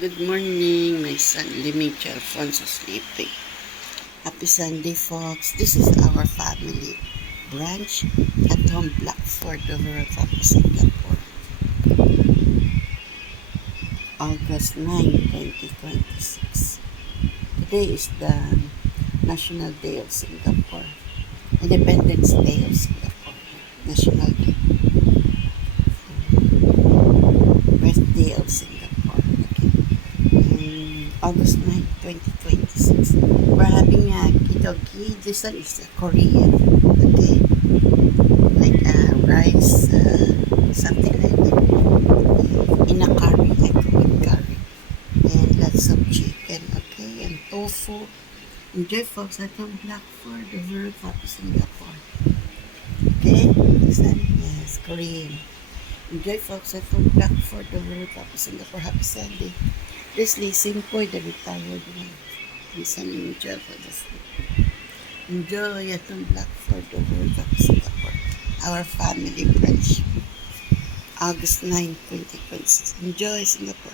good morning. My son Limich Alfonso sleeping. Happy Sunday, folks. This is our family branch at home Blackford, Overall, Singapore. August 9, 2026. Today is the National Day of Singapore. Independence Day of Singapore. National Day. Birthday of Singapore. Okay. August 9, 2026. We're having a kidogi. This one is a Korean. Okay. Like rice, something like that. In a curry, like Korean curry. And lots of chicken, okay, and tofu. Enjoy, folks, at home Blackford, over Singapore. Okay? This one, yes, Korean. Enjoy, folks, at home Blackford, over Singapore. Happy Sunday. This Lising po, the retired one. Minsan enjoy for the sleep. Enjoy at home Blackford, over Singapore. Our family branch. August 9, 2026. Enjoy, Singapore.